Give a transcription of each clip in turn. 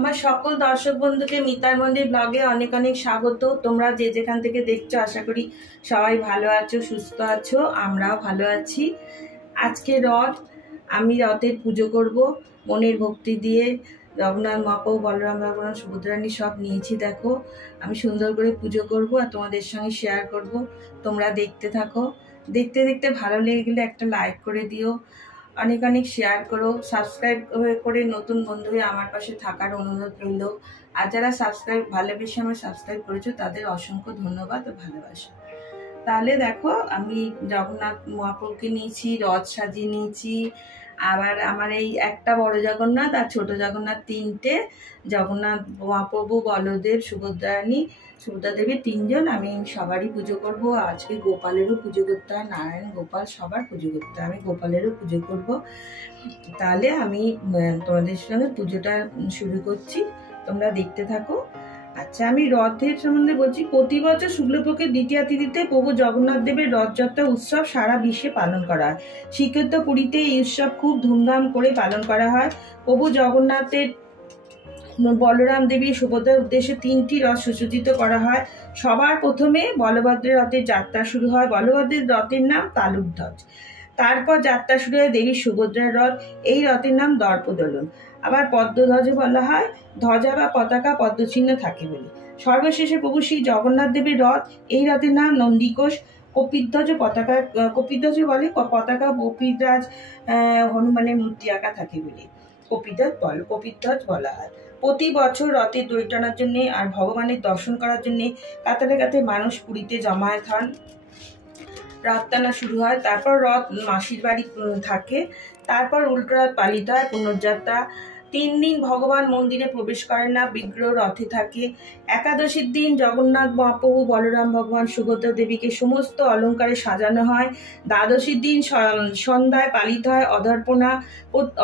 আমার সকল দর্শক বন্ধুকে মিতার মন্দির ব্লগে অনেক অনেক স্বাগত। তোমরা যে যেখান থেকে দেখছো আশা করি সবাই ভালো আছো, সুস্থ আছো, আমরাও ভালো আছি। আজকে রথ, আমি রথের পুজো করব মনের ভক্তি দিয়ে। জগন্নাথ মহাপ্রভু, বলরাম ভগবান, সুভদ্রানী সব নিয়েছি। দেখো আমি সুন্দর করে পুজো করব আর তোমাদের সঙ্গে শেয়ার করব। তোমরা দেখতে থাকো। দেখতে দেখতে ভালো লেগে গেলে একটা লাইক করে দিও, অনেক অনেক শেয়ার করো, সাবস্ক্রাইব করে নতুন বন্ধু হয়ে আমার পাশে থাকার অনুরোধ রইল। আর যারা ভালোবেসে আমার সাবস্ক্রাইব করেছো তাদের অসংখ্য ধন্যবাদ ও ভালোবাসা। তাহলে দেখো আমি জগন্নাথ মহাপ্রভুকে নিয়েছি, রথ সাজিয়ে নিয়েছি। আবার আমার এই একটা বড় জগন্নাথ আর ছোট জগন্নাথ তিনটে, জগন্নাথ মহাপ্রভু, বলদেব, সুভদ্রা দেবী তিনজন, আমি সবারই পুজো করব। আজকে গোপালেরও পুজো করতে হয়, নারায়ণ গোপাল সবার পুজো করতে হয়, আমি গোপালেরও পুজো করব। তাহলে আমি তোমাদের সঙ্গে পুজোটা শুরু করছি, তোমরা দেখতে থাকো। আচ্ছা, আমি রথের সম্বন্ধে বলছি। প্রতি বছর শুক্লপক্ষের দ্বিতীয়া তিথিতে প্রভু জগন্নাথ দেবের রথযাত্রা উৎসব সারা বিশ্বে পালন করা হয়। শ্রীক্ষেত্র পুরীতে এই উৎসব খুব ধুমধাম করে পালন করা হয়। প্রভু জগন্নাথের, বলরাম দেবী, সুভদ্রার উদ্দেশ্যে তিনটি রথ সুসজ্জিত করা হয়। সবার প্রথমে বলভদ্রের রথের যাত্রা শুরু হয়। বলভদ্রের রথের নাম তালুকধ্বজ। তারপর যাত্রা শুরু হয় দেবী সুভদ্রার রথ, এই রথের নাম দর্পদলন। আবার পদ্মধ্বজও বলা হয়, ধ্বজা বা পতাকা পদ্মচিহ্ন থাকে বলে। সর্বশেষে প্রভু শ্রী জগন্নাথ দেবের রথ, এই রথের নাম নন্দিঘোষ। কপিধ্বজ পতাকা, কপিধ্বজ বলে পতাকা কপিধ্বজ, হনুমানের মূর্তি আঁকা থাকে বলে কপিধ্বজ বলা হয়। প্রতি বছর রথে দড়ি টানার জন্য আর ভগবানের দর্শন করার জন্য কাতারে কাতারে মানুষ পুরীতে জমায়েত হন। রথ টানা শুরু হয়, তারপর রথ মাসির বাড়ি থাকে, তারপর উল্টো রথ পালিত হয়, পুনর্যাত্রা। 3 দিন ভগবান মন্দিরে প্রবেশ করেন না, বিগ্রহ রথে থাকে। একাদশীর দিন জগন্নাথ মহাপ্রভু, বলরাম ভগবান, সুভদ্রা দেবীকে সমস্ত অলঙ্কারে সাজানো হয়। দ্বাদশীর দিন সন্ধ্যায় পালিত হয়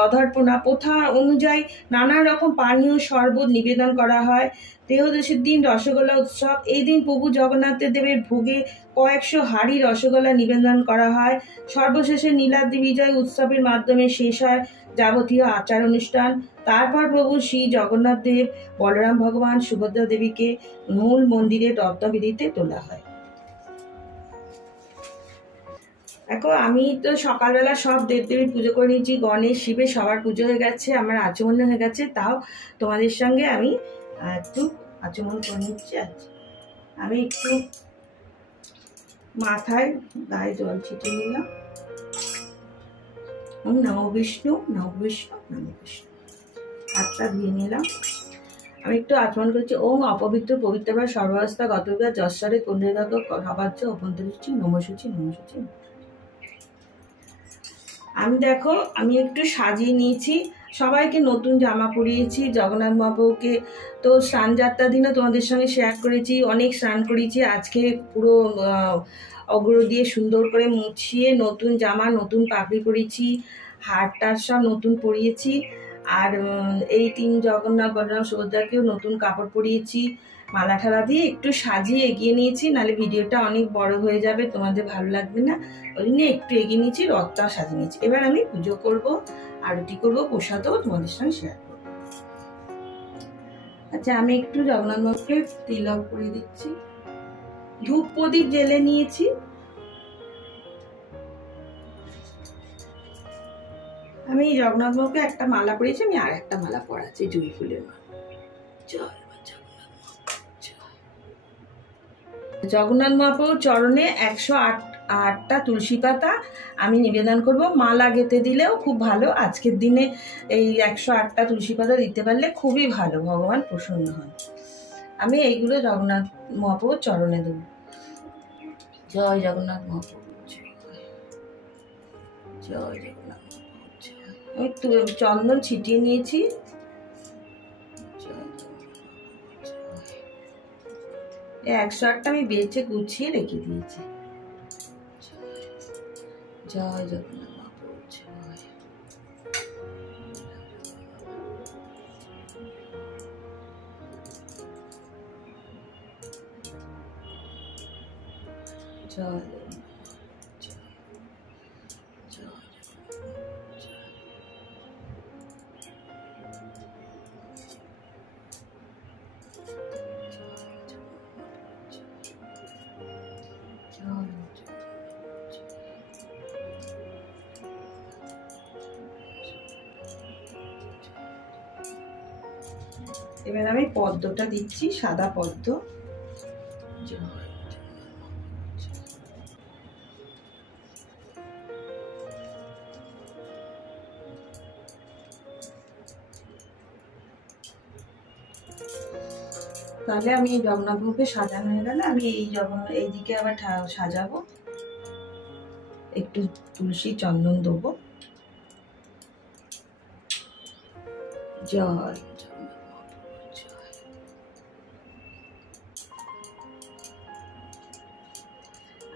অধর্পণা। প্রথা অনুযায়ী নানা রকম পানীয় শরবত নিবেদন করা হয়। ত্রয়োদশীর দিন রসগোল্লা উৎসব। এই দিন প্রভু জগন্নাথ দেবের ভোগে কয়েকশো হাঁড়ি রসগোল্লা নিবেদন করা হয়। সর্বশেষে নীলাদ্রি বিজয় উৎসবের মাধ্যমে শেষ হয় যাবতীয় আচার অনুষ্ঠান। তারপর প্রভু শ্রী জগন্নাথ দেব, বলরাম ভগবান, সুভদ্রা দেবীকে মূল মন্দিরে রত্নবেদিতে তোলা হয়। দেখো আমি তো সকালবেলা সব দেবদেবীর পুজো করে নিয়েছি, গণেশ, শিবের সবার পুজো হয়ে গেছে, আমার আচমন হয়ে গেছে। তাও তোমাদের সঙ্গে আমি একটু আচমন করে নিচ্ছি। আচ্ছা, আমি একটু মাথায় গায়ে জল ছিটিয়ে নিলাম। ওম নমো বিষ্ণু, নমো বিষ্ণু, নমো বিষ্ণু। হাতটা ধুয়ে নিলাম। আমি একটু আচমন করছি। ওম অপবিত্র পবিত্র বা সর্বাবস্থা গতবিকার যশ্বরে কুণ্ডলিগত সবাচ্য অভ্যন্তরীষ্টি নমসূচি নমসূচি। আমি একটু সাজিয়ে নিয়েছি, সবাইকে নতুন জামা পরিয়েছি। জগন্নাথ মহাপ্রভুকে তো স্নান যাত্রার দিনও তোমাদের সঙ্গে শেয়ার করেছি, অনেক স্নান করেছি। আজকে পুরো অগ্র দিয়ে সুন্দর করে মুছিয়ে নতুন জামা, নতুন পাগড়ি পরিয়েছি, হারটার সব নতুন পরিয়েছি। আর এই 3 জগন্নাথ, বলরাম, সুভদ্রাকেও নতুন কাপড় পরিয়েছি। মালা ঠালা দিয়ে একটু সাজিয়ে এগিয়ে নিয়েছি, নাহলে ভিডিওটা অনেক বড় হয়ে যাবে, তোমাদের ভালো লাগবে না। ওই জন্য একটু এগিয়ে নিয়েছি, রথটাও সাজিয়ে নিয়েছি। এবার আমি পুজো করব, আরতি করব, প্রসাদও তোমাদের সঙ্গে শেয়ার করব। আচ্ছা, আমি একটু জগন্নাথ মহাপ্রভুকে তিলক করে দিচ্ছি। ধূপ প্রদীপ জ্বেলে নিয়েছি। আমি জগন্নাথ মহাপ্রভুকে একটা মালা পরিয়েছি, আমি আর একটা মালা পরাচ্ছি, জুঁই ফুলের মালা। জয় জগন্নাথ মহাপ্রভুর চরণে 108টা তুলসী পাতা আমি নিবেদন করব। মালা গেঁথে দিলেও খুব ভালো। আজকের দিনে এই 108টা তুলসী পাতা দিতে পারলে খুবই ভালো, ভগবান প্রসন্ন হন। আমি এইগুলো জগন্নাথ মহাপ্রভুর চরণে দেব। জয় জগন্নাথ মহাপ্রভু, জয় জগন্নাথ মহাপ্রভু। আমি চন্দন ছিটিয়ে নিয়েছি। এই 108টা আমি বেছে গুছিয়ে রেখে দিয়েছি। জয় জগন্নাথ মহাপ্রভু, জয় জয় এবার আমি পদ্মটা দিচ্ছি, সাদা পদ্ম। তাহলে আমি এই জগন্নাথ মুখে সাজানো হয়ে গেলে আমি এইদিকে আবার সাজাবো, একটু তুলসী চন্দন দেবো। জয়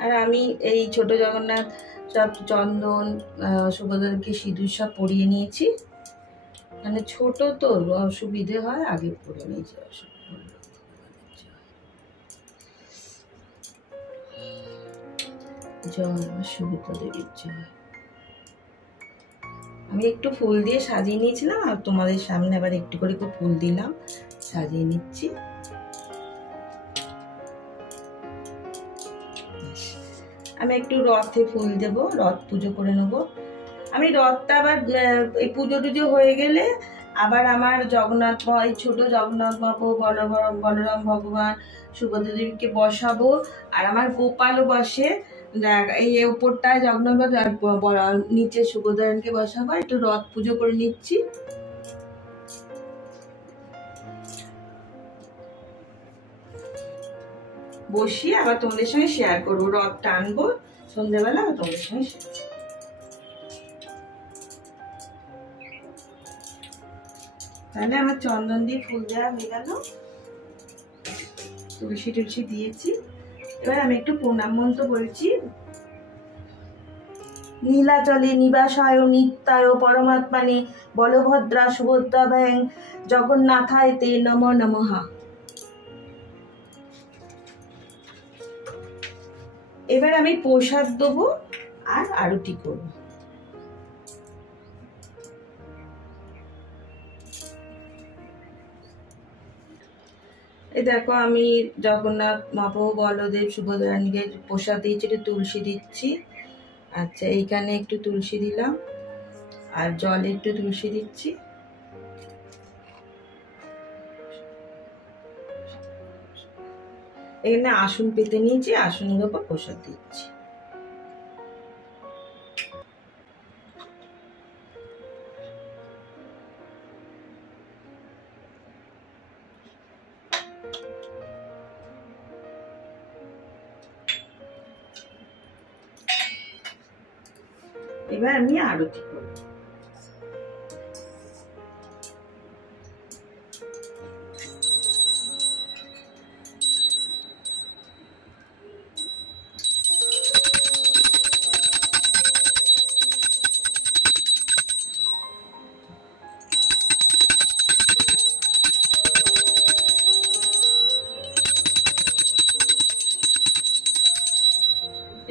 আর আমি এই ছোট জগন্নাথ সব চন্দন সুভদ্রাকে সিঁদুর সব পরিয়ে নিয়েছি, মানে ছোট তো অসুবিধে হয়, আগে পরে নিয়েছি। জয় সুভদ্রা দেবীর জয়। আমি একটু ফুল দিয়ে সাজিয়ে নিয়েছিলাম, আর তোমাদের সামনে আবার একটু করে ফুল দিলাম, সাজিয়ে নিচ্ছি। আমি একটু রথে ফুল দেব, রথ পুজো করে নেব। আমি রথটা আবার এই পুজো টুজো হয়ে গেলে আবার আমার জগন্নাথ, এই ছোট জগন্নাথ বাবু, বলরাম ভগবান, সুভদ্রা দেবীকে বসাবো। আর আমার গোপালও বসে, এই উপরটায় জগন্নাথ বাবু, নিচে সুভদ্রাকে বসাবো। একটু রথ পুজো করে নিচ্ছি। বসিয়ে আবার তোমাদের সঙ্গে শেয়ার করবো, রথ টানবো সন্ধ্যাবেলা, আবার তোমাদের সঙ্গে শেয়ার। তাহলে আমার চন্দন দিয়ে ফুল দেওয়া হয়ে গেল, তুলসী টুলসী দিয়েছি। এবার আমি একটু প্রণাম মন্ত্র বলছি। নীলাচলে নিবাসায় নিত্যায় পরমাত্মানে বলভদ্রা সুভদ্রা ভ্যাং জগন্নাথায় তে নমো নমঃ। এবার আমি প্রসাদ দেবো আর আরতি করব। এই দেখো আমি জগন্নাথ মহাপ্রভু, বলদেব, সুভদ্রাকে প্রসাদ দিয়েছি, একটু তুলসী দিচ্ছি। আচ্ছা, এইখানে একটু তুলসী দিলাম, আর জলে একটু তুলসী দিচ্ছি। এখানে আসন পেতে নিয়েছি, আসনের উপর প্রসাদ দিচ্ছি। এবার আমি আরতি করব।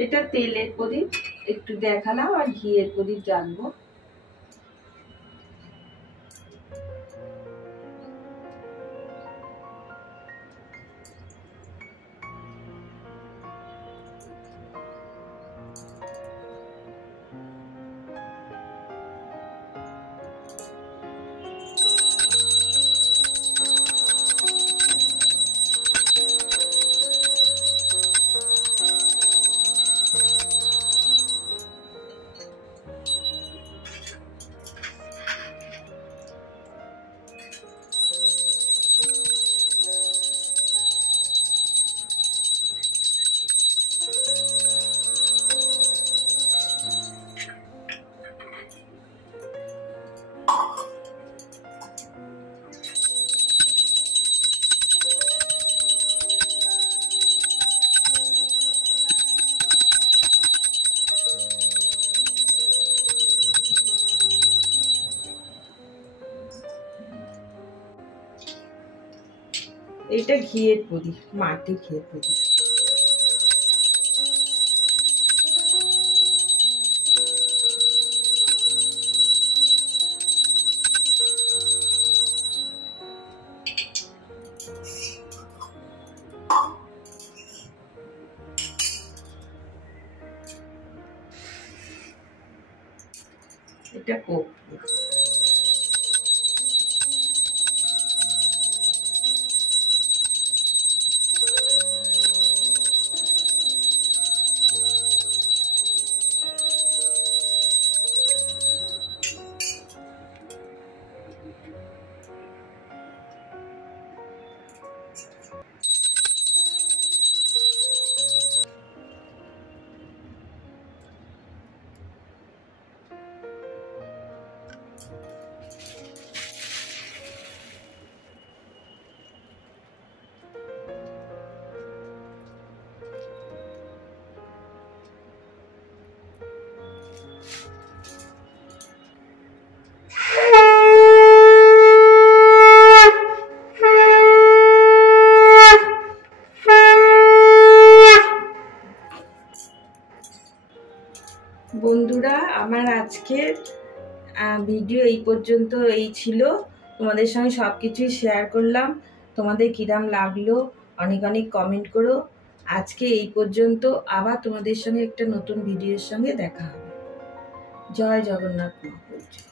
এটা তেলের প্রদীপ, একটু দেখালাম, আর ঘিয়ের প্রদীপ জ্বালবো। এটা ঘিয়ের প্রদীপ, মাটির ঘিয়ের প্রদীপ। এটা কর্পূর। বন্ধুরা, আমার আজকের ভিডিও এই পর্যন্ত ছিল। তোমাদের সঙ্গে সব কিছুই শেয়ার করলাম। তোমাদের কিরাম লাগলো অনেক অনেক কমেন্ট করো। আজকে এই পর্যন্ত, আবার তোমাদের সঙ্গে একটা নতুন ভিডিওর সঙ্গে দেখা হবে। জয় জগন্নাথ মহাপ্রভু।